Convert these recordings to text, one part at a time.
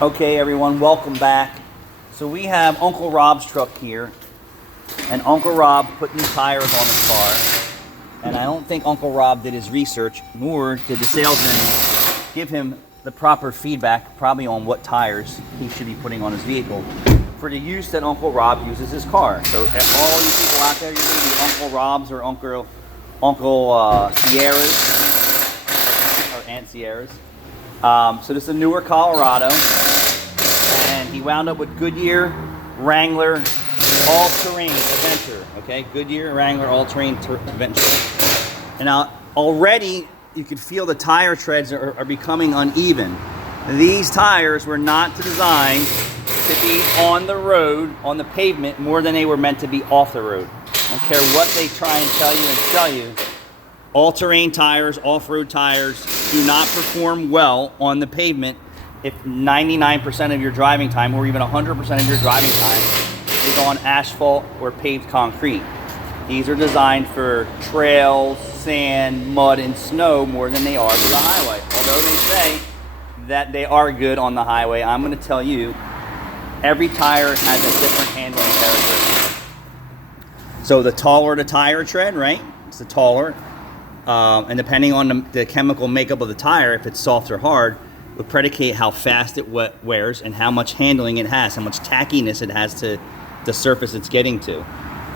Okay, everyone, welcome back. So we have Uncle Rob's truck here, and Uncle Rob put new tires on his car. And I don't think Uncle Rob did his research, nor did the salesman give him the proper feedback, probably on what tires he should be putting on his vehicle for the use that Uncle Rob uses his car. So all you people out there, you're going to be Uncle Rob's or Uncle Sierra's, or Aunt Sierra's. So this is a newer Colorado, and he wound up with Goodyear Wrangler all-terrain adventure. Okay, Goodyear Wrangler all-terrain adventure. And now already you can feel the tire treads are becoming uneven. These tires were not designed to be on the road, on the pavement, more than they were meant to be off the road. I don't care what they try and tell you. All-terrain tires, off-road tires do not perform well on the pavement if 99% of your driving time, or even 100% of your driving time, is on asphalt or paved concrete. These are designed for trails, sand, mud, and snow more than they are for the highway. Although they say that they are good on the highway, I'm going to tell you, every tire has a different handling characteristic. So the taller the tire tread, right? It's the taller. And depending on the chemical makeup of the tire, if it's soft or hard, would predicate how fast it wears and how much handling it has, how much tackiness it has to the surface it's getting to.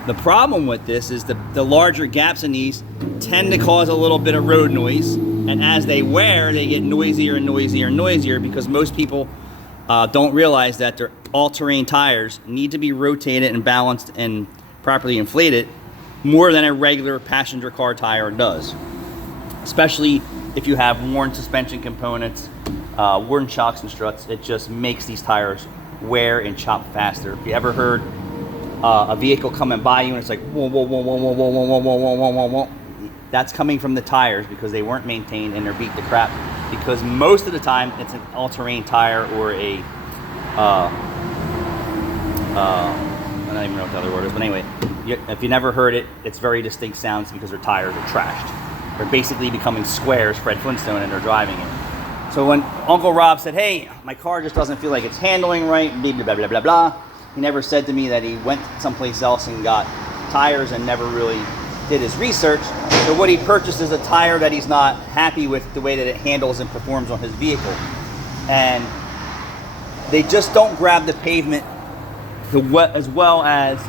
The problem with this is the larger gaps in these tend to cause a little bit of road noise, and as they wear, they get noisier and noisier and noisier because most people don't realize that their all-terrain tires need to be rotated and balanced and properly inflated more than a regular passenger car tire does, especially if you have worn suspension components, worn shocks and struts. It just makes these tires wear and chop faster. If you ever heard a vehicle coming by you and it's like whoa, whoa, whoa, whoa, whoa, whoa, whoa, whoa, whoa, whoa, whoa, whoa, that's coming from the tires because they weren't maintained and they're beat to crap. Because most of the time it's an all-terrain tire or a I don't even know what the other word is, but anyway, if you never heard it, it's very distinct sounds because their tires are trashed. They're basically becoming squares, Fred Flintstone, and they're driving it. So when Uncle Rob said, hey, my car just doesn't feel like it's handling right, blah, blah, blah, blah, blah, he never said to me that he went someplace else and got tires and never really did his research. So what he purchased is a tire that he's not happy with the way that it handles and performs on his vehicle. And they just don't grab the pavement as well as,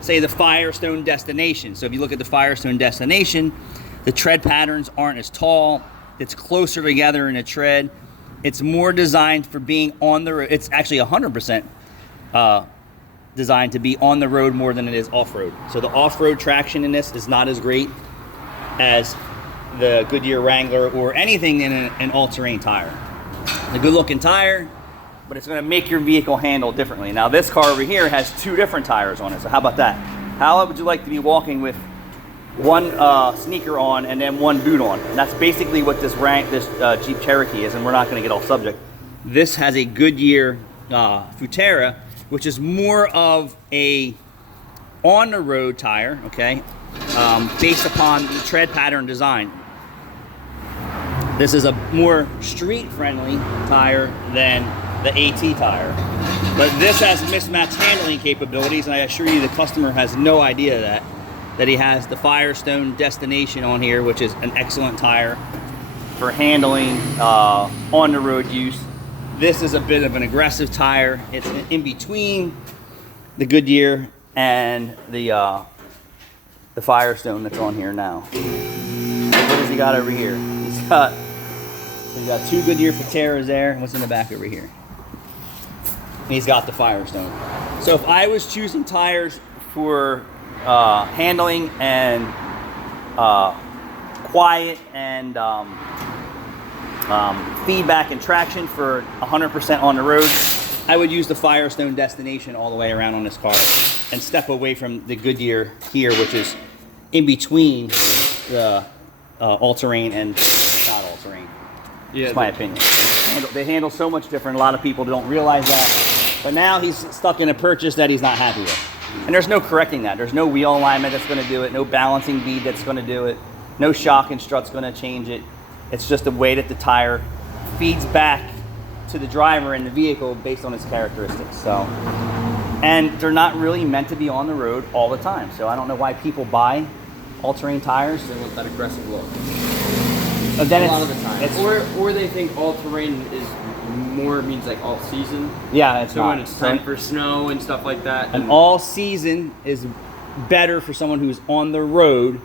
say, the Firestone Destination. So if you look at the Firestone Destination, the tread patterns aren't as tall. It's closer together in a tread. It's more designed for being on the road. It's actually 100% designed to be on the road more than it is off-road. So the off-road traction in this is not as great as the Goodyear Wrangler or anything in an all-terrain tire. A good-looking tire, but it's going to make your vehicle handle differently. Now this car over here has two different tires on it, so how about that? How would you like to be walking with one sneaker on and then one boot on? And that's basically what this Jeep Cherokee is, and we're not going to get off subject. This has a Goodyear Futera, which is more of a on-the-road tire, okay, based upon the tread pattern design. This is a more street-friendly tire than the AT tire, but this has mismatched handling capabilities, and I assure you the customer has no idea that he has the Firestone Destination on here, which is an excellent tire for handling on the road use. This is a bit of an aggressive tire. It's in between the Goodyear and the Firestone that's on here now. What has he got over here? He's got two Goodyear Futeras there. What's in the back over here? And he's got the Firestone. So if I was choosing tires for handling and quiet and feedback and traction for 100% on the road, I would use the Firestone Destination all the way around on this car and step away from the Goodyear here, which is in between the all-terrain and not all-terrain. Yeah, that's my opinion. They handle so much different. A lot of people don't realize that. But now he's stuck in a purchase that he's not happy with. And there's no correcting that. There's no wheel alignment that's going to do it, no balancing bead that's going to do it, no shock and strut's going to change it. It's just the way that the tire feeds back to the driver and the vehicle based on its characteristics. So, and they're not really meant to be on the road all the time. So I don't know why people buy all-terrain tires. They want that aggressive look. But then A lot of the time. it's Or they think all-terrain is more means like all-season. yeah, it's So not. when it's time for snow and stuff like that. An all-season is better for someone who's on the road,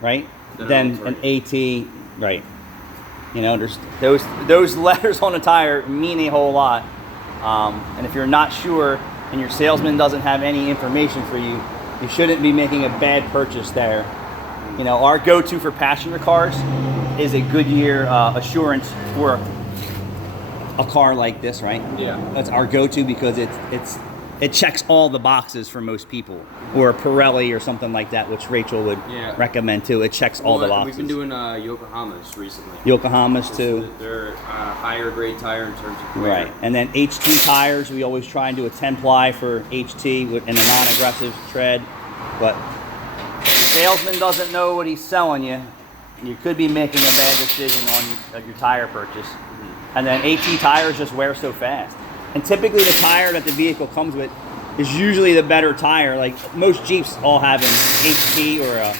right, than an AT, right. You know, there's those letters on a tire mean a whole lot. And if you're not sure and your salesman doesn't have any information for you, you shouldn't be making a bad purchase there. You know, our go-to for passenger cars is a Goodyear assurance for a car like this, right? Yeah. That's our go-to because it checks all the boxes for most people. Or a Pirelli or something like that, which Rachel would recommend too. It checks all the boxes. We've been doing Yokohamas recently. Yokohamas too. They're higher grade tire in terms of wear. Right, and then HT tires, we always try and do a 10 ply for HT in a non-aggressive tread. But if the salesman doesn't know what he's selling you, you could be making a bad decision on your tire purchase. And then AT tires just wear so fast. And typically the tire that the vehicle comes with is usually the better tire. Like most Jeeps all have an HT or a...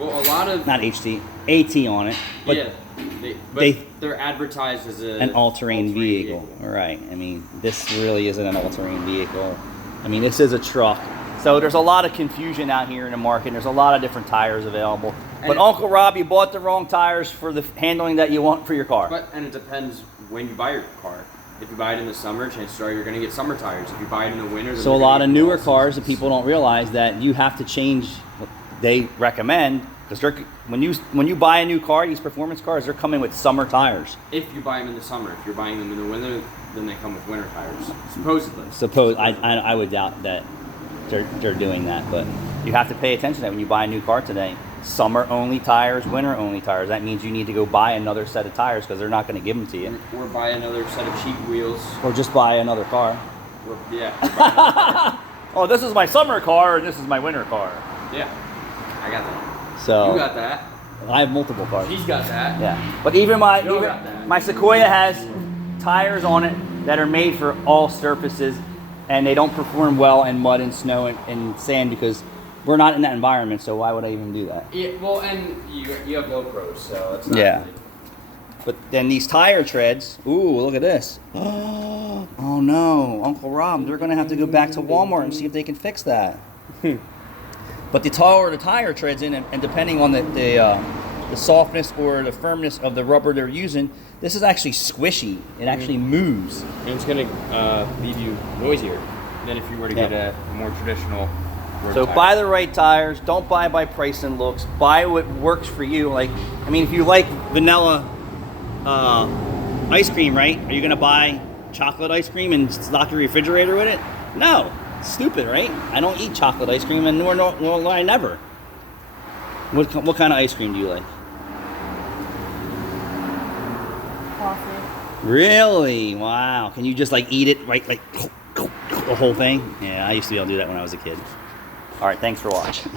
Well, a lot of... Not HT, AT on it. But yeah, they're advertised as an all-terrain vehicle. All right. I mean, this really isn't an all-terrain vehicle. I mean, this is a truck. So there's a lot of confusion out here in the market. There's a lot of different tires available. But Uncle Rob, you bought the wrong tires for the handling that you want for your car. And it depends when you buy your car. If you buy it in the summer, chances are you're going to get summer tires. If you buy it in the winter, then so a lot of newer cars that people don't realize that you have to change what they recommend, because when you buy a new car, these performance cars, they're coming with summer tires. If you buy them in the summer, if you're buying them in the winter, then they come with winter tires, supposedly. I would doubt that they're doing that, but you have to pay attention to that when you buy a new car today. Summer only tires, winter only tires. That means you need to go buy another set of tires because they're not going to give them to you. Or buy another set of cheap wheels. Or just buy another car. Or, yeah. Oh, this is my summer car and this is my winter car. Yeah, I got that. So you got that. I have multiple cars. She's got that. Yeah, but even my Sequoia has tires on it that are made for all surfaces, and they don't perform well in mud and snow and sand because we're not in that environment, so why would I even do that? Yeah, well, and you have low pros, so it's not yeah. really... But then these tire treads, ooh, look at this. Oh no, Uncle Rob, they're gonna have to go back to Walmart and see if they can fix that. But the taller the tire treads in, and depending on the softness or the firmness of the rubber they're using, this is actually squishy. It actually moves. And it's gonna leave you noisier than if you were to get a more traditional. So buy the right tires. Don't buy by price and looks. Buy what works for you. Like, I mean, if you like vanilla ice cream, right? Are you gonna buy chocolate ice cream and stock your refrigerator with it? No, it's stupid, right? I don't eat chocolate ice cream, and nor I never. What kind of ice cream do you like? Coffee. Really? Wow. Can you just like eat it right, like the whole thing? Yeah, I used to be able to do that when I was a kid. All right, thanks for watching.